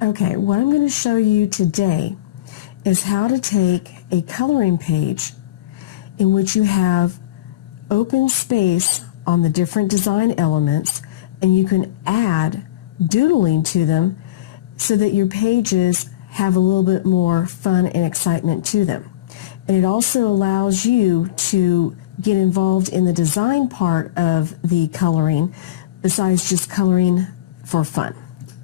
Okay, what I'm going to show you today is how to take a coloring page in which you have open space on the different design elements, and you can add doodling to them so that your pages have a little bit more fun and excitement to them. And it also allows you to get involved in the design part of the coloring besides just coloring for fun.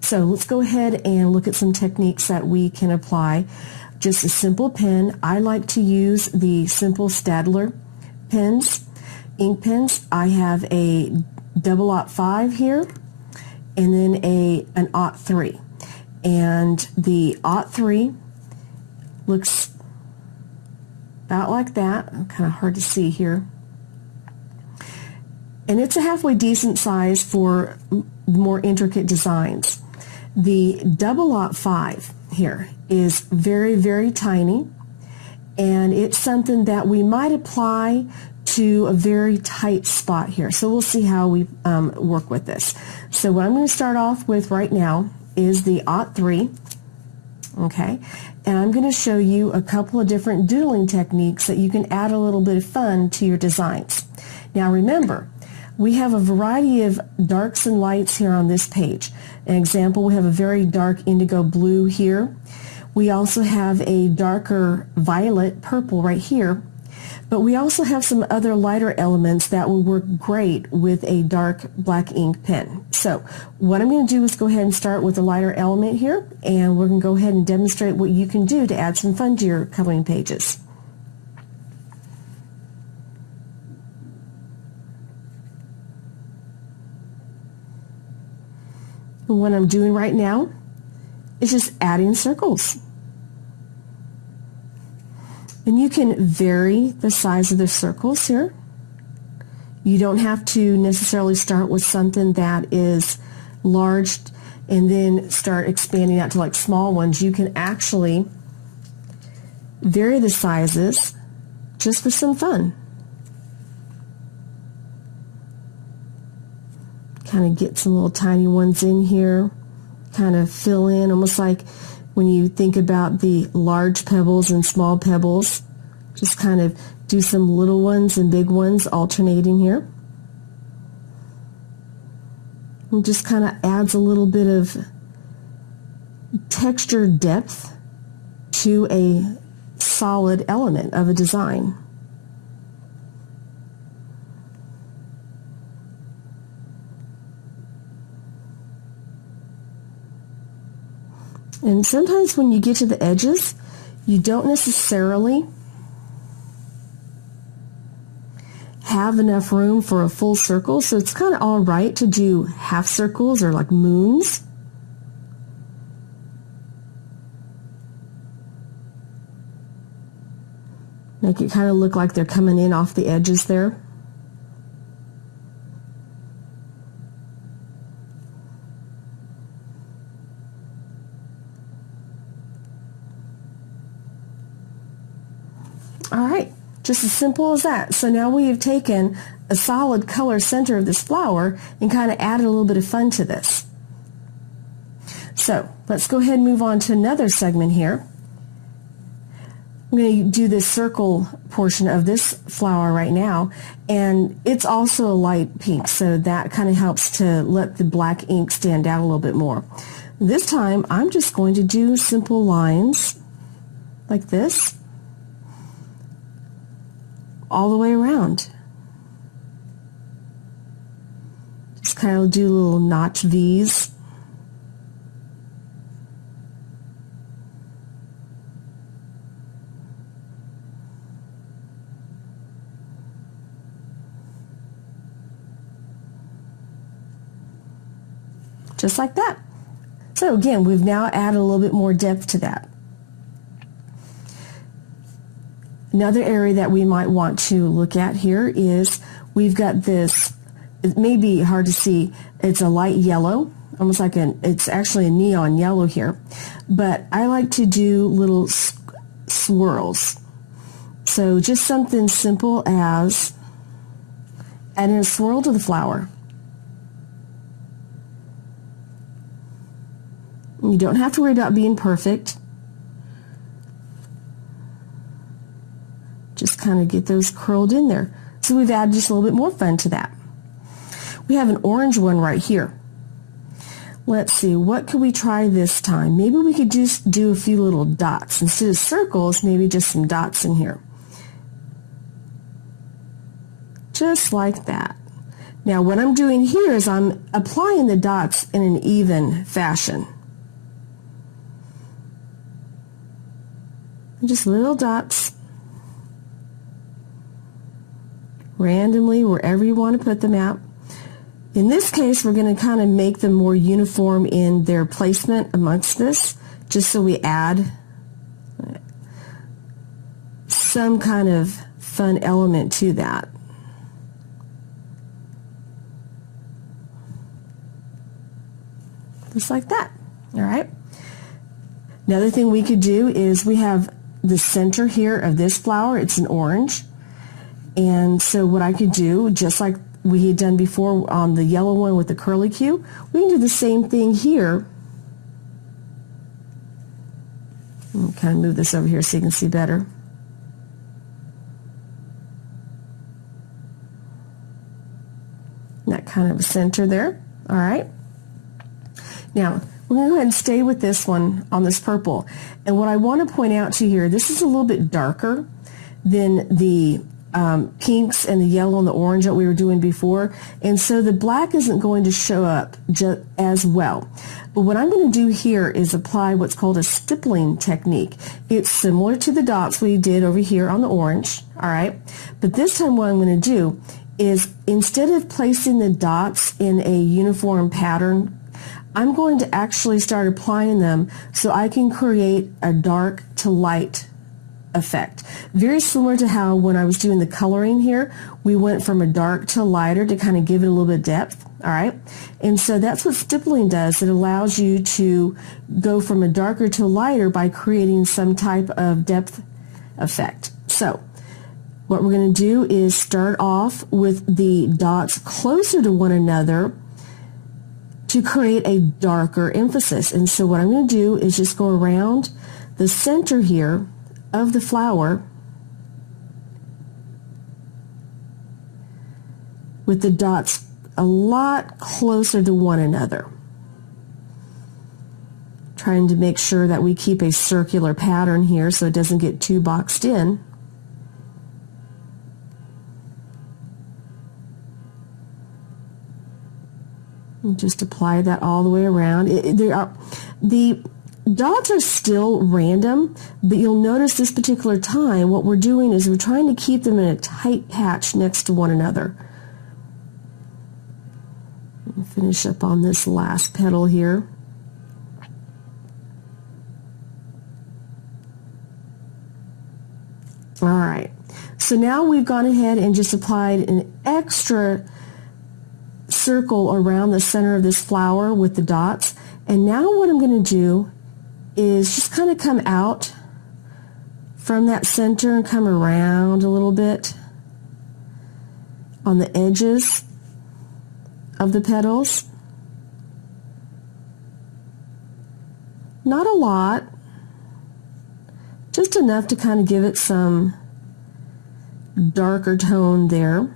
So let's go ahead and look at some techniques that we can apply. Just a simple pen. I like to use the simple Staedtler pens, ink pens. I have a 0.5 here and then an 0.3. And the 0.3 looks about like that. Kind of hard to see here. And it's a halfway decent size for more intricate designs. The 0.5 here is very, very tiny, and it's something that we might apply to a very tight spot here. So we'll see how we work with this. So what I'm going to start off with right now is the 0.3, okay? And I'm going to show you a couple of different doodling techniques that you can add a little bit of fun to your designs. Now remember, we have a variety of darks and lights here on this page. An example, we have a very dark indigo blue here. We also have a darker violet purple right here. But we also have some other lighter elements that will work great with a dark black ink pen. So what I'm going to do is go ahead and start with a lighter element here, and we're going to go ahead and demonstrate what you can do to add some fun to your coloring pages. And what I'm doing right now is just adding circles. And you can vary the size of the circles here. You don't have to necessarily start with something that is large and then start expanding out to like small ones. You can actually vary the sizes just for some fun. Kind of get some little tiny ones in here, kind of fill in, almost like when you think about the large pebbles and small pebbles, just kind of do some little ones and big ones alternating here. And just kind of adds a little bit of texture depth to a solid element of a design. And sometimes when you get to the edges, you don't necessarily have enough room for a full circle, so it's kind of all right to do half circles or like moons. Make it kind of look like they're coming in off the edges there. All right, just as simple as that. So now we have taken a solid color center of this flower and kind of added a little bit of fun to this. So let's go ahead and move on to another segment here. I'm going to do this circle portion of this flower right now, and it's also a light pink, so that kind of helps to let the black ink stand out a little bit more. This time I'm just going to do simple lines like this all the way around. Just kind of do little notch V's. Just like that. So again, we've now added a little bit more depth to that. Another area that we might want to look at here is we've got this, it may be hard to see, it's a light yellow, almost like it's actually a neon yellow here, but I like to do little swirls. So just something simple as adding a swirl to the flower. You don't have to worry about being perfect. Just kind of get those curled in there. So we've added just a little bit more fun to that. We have an orange one right here. Let's see, what could we try this time? Maybe we could just do a few little dots. Instead of circles, maybe just some dots in here. Just like that. Now what I'm doing here is I'm applying the dots in an even fashion. Just little dots. Randomly, wherever you want to put them at. In this case, we're going to kind of make them more uniform in their placement amongst this, just so we add some kind of fun element to that. Just like that. All right. Another thing we could do is we have the center here of this flower. It's an orange. And so what I could do, just like we had done before on the yellow one with the curlicue, we can do the same thing here. I'll kind of move this over here so you can see better. That kind of a center there. All right. Now, we're going to go ahead and stay with this one on this purple. And what I want to point out to you here, this is a little bit darker than the pinks and the yellow and the orange that we were doing before. And so the black isn't going to show up as well. But what I'm going to do here is apply what's called a stippling technique. It's similar to the dots we did over here on the orange. All right. But this time what I'm going to do is, instead of placing the dots in a uniform pattern, I'm going to actually start applying them so I can create a dark to light effect. Very similar to how when I was doing the coloring here, we went from a dark to lighter to kind of give it a little bit of depth. All right. And so that's what stippling does. It allows you to go from a darker to lighter by creating some type of depth effect. So what we're going to do is start off with the dots closer to one another to create a darker emphasis. And so what I'm going to do is just go around the center here of the flower with the dots a lot closer to one another, trying to make sure that we keep a circular pattern here so it doesn't get too boxed in. And just apply that all the way around. The dots are still random, but you'll notice this particular time what we're doing is we're trying to keep them in a tight patch next to one another. I'll finish up on this last petal here. All right, so now we've gone ahead and just applied an extra circle around the center of this flower with the dots. And now what I'm going to do is just kind of come out from that center and come around a little bit on the edges of the petals. Not a lot, just enough to kind of give it some darker tone there.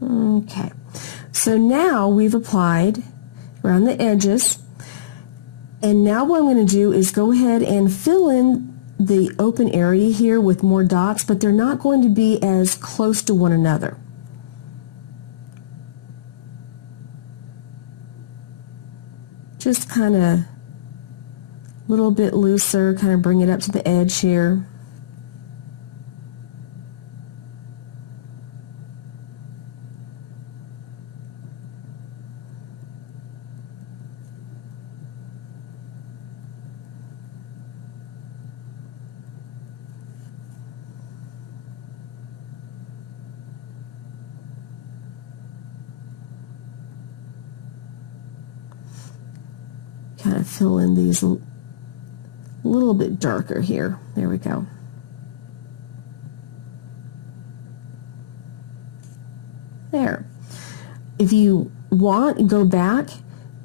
Okay, so now we've applied around the edges, and now what I'm going to do is go ahead and fill in the open area here with more dots, but they're not going to be as close to one another. Just kind of a little bit looser, kind of bring it up to the edge here. kind of fill in these a little bit darker here. There we go. There. If you want, go back,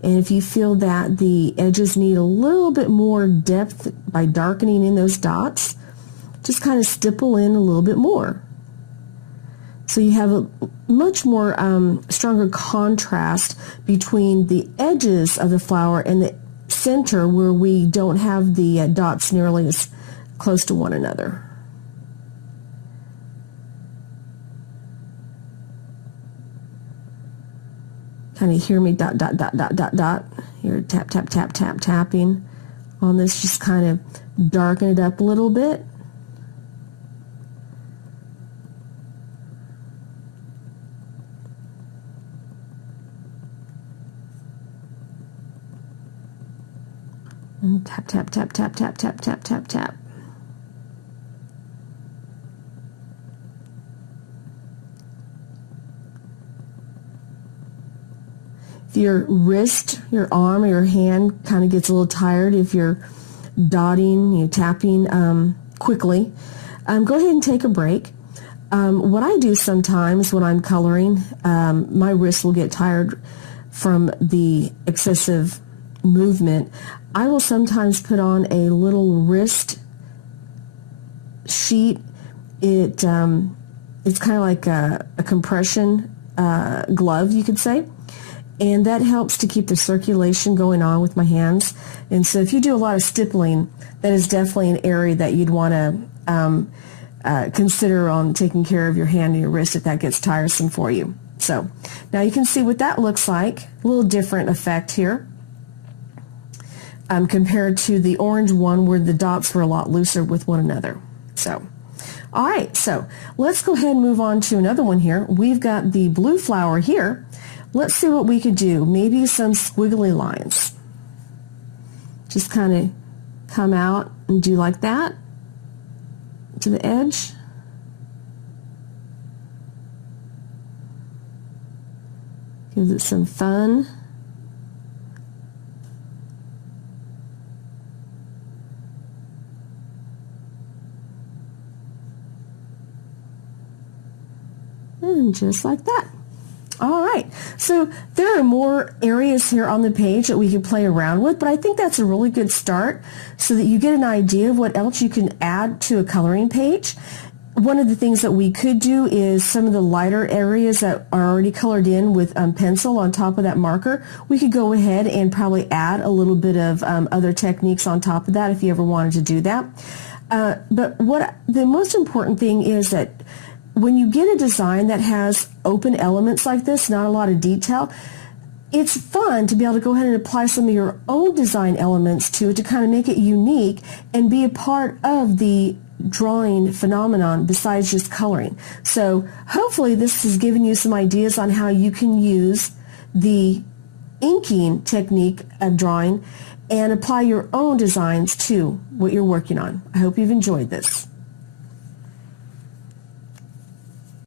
and if you feel that the edges need a little bit more depth by darkening in those dots, just kind of stipple in a little bit more. So you have a much more stronger contrast between the edges of the flower and the center, where we don't have the dots nearly as close to one another. Kind of hear me dot, dot, dot, dot, dot, dot. You're tap, tap, tap, tap, tapping on this. Just kind of darken it up a little bit. And tap, tap, tap, tap, tap, tap, tap, tap, tap. If your wrist, your arm, or your hand kind of gets a little tired, if you're dotting, tapping quickly, go ahead and take a break. What I do sometimes when I'm coloring, my wrist will get tired from the excessive movement. I will sometimes put on a little wrist sheet. It's kind of like a compression glove, you could say. And that helps to keep the circulation going on with my hands. And so if you do a lot of stippling, that is definitely an area that you'd want to consider on taking care of your hand and your wrist if that gets tiresome for you. So now you can see what that looks like. A little different effect here compared to the orange one where the dots were a lot looser with one another. So, all right, so let's go ahead and move on to another one here. We've got the blue flower here. Let's see what we could do. Maybe some squiggly lines. Just kind of come out and do like that to the edge. Gives it some fun. And just like that. All right, so there are more areas here on the page that we can play around with, but I think that's a really good start so that you get an idea of what else you can add to a coloring page. One of the things that we could do is some of the lighter areas that are already colored in with pencil on top of that marker. We could go ahead and probably add a little bit of other techniques on top of that if you ever wanted to do that. But what the most important thing is that when you get a design that has open elements like this, not a lot of detail, it's fun to be able to go ahead and apply some of your own design elements to it to kind of make it unique and be a part of the drawing phenomenon besides just coloring. So hopefully this has given you some ideas on how you can use the inking technique of drawing and apply your own designs to what you're working on. I hope you've enjoyed this.